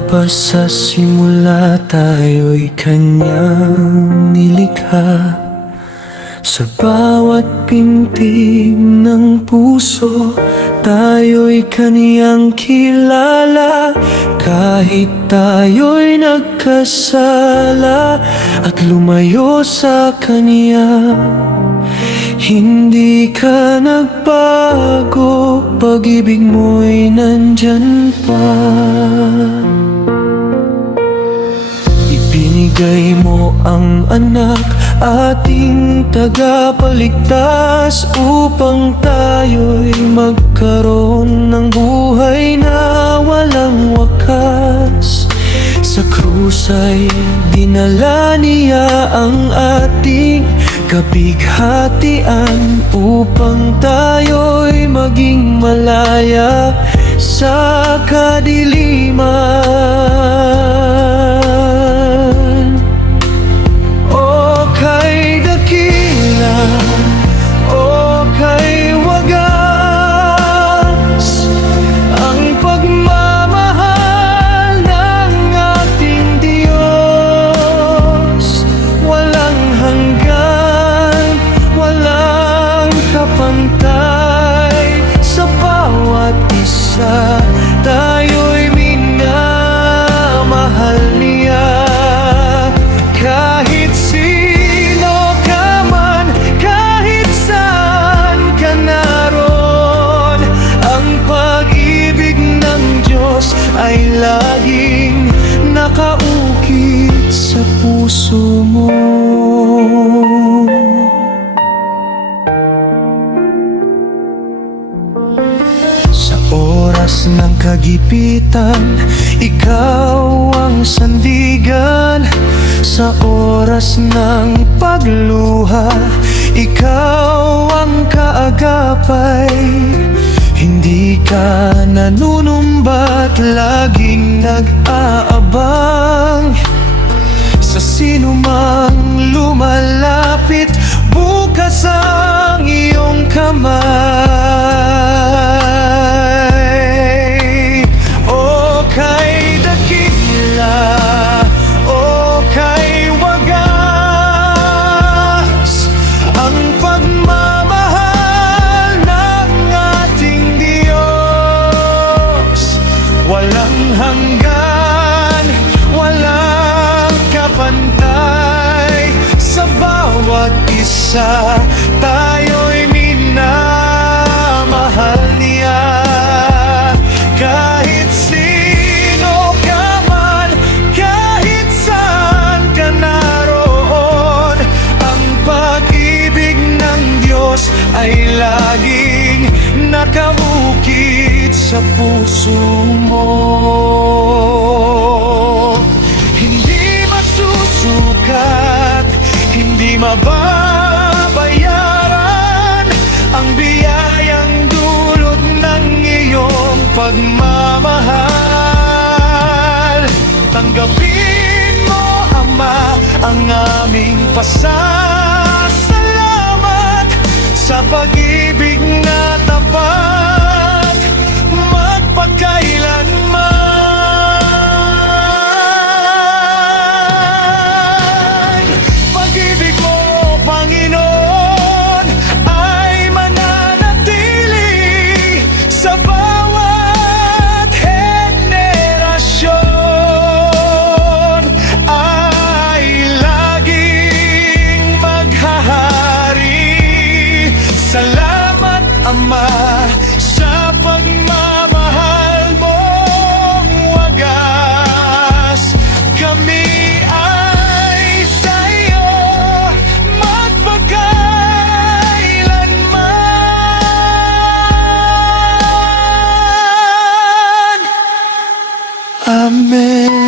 pa sa simula tayo'y kanyang nilikha. Sa bawat pintig ng puso tayo'y kaniyang kilala. Kahit tayo'y nagkasala at lumayo sa kaniya, hindi ka nagbago, pag-ibig mo'y nandyan pa. Ibinigay mo ang anak, ating tagapagligtas, upang tayo'y magkaroon ng buhay na walang wakas. Sa krus ay dinala niya ang ating kapighatian, upang tayo'y maging malaya sa kadiliman. O kay dakila, o kay wagas, ang pagmamahal ng ating Diyos, walang hanggan, walang kapantay. Sa bawat isa tayo'y minamahal niya. Kahit sino ka man, kahit saan ka naroon, ang pag-ibig ng Diyos ay laging nakaukit sa puso mo. Sa oras ng kagipitan, ikaw ang sandigan. Sa oras ng pagluha, ikaw ang kaagapay. Hindi ka nanunumbat, laging nag-aabang sa sino mang lumalapit. Bukas ang iyong kamay. O kay dakila, o kay wagas, ang pagmamahal ng ating Diyos, walang hanggan, walang kapantay. Sa bawat isa tayo'y minamahal niya. Kahit sino ka man, kahit saan ka naroon, ang pag-ibig ng Diyos ay laging nakaukit sa puso mo. Hindi masusukat, hindi mababayaran ang biyayang dulot ng iyong pagmamahal. Tanggapin mo, Ama, ang aming pasasalamat sa pag-ibig na tapat magpakailanman. Pag-ibig mo, Panginoon, ay mananatili sa bawat henerasyon, ay laging maghahari. Salamat, Ama, sa pagmamahal mong wagas. Kami ay sa'yo magpakailanman. Amen.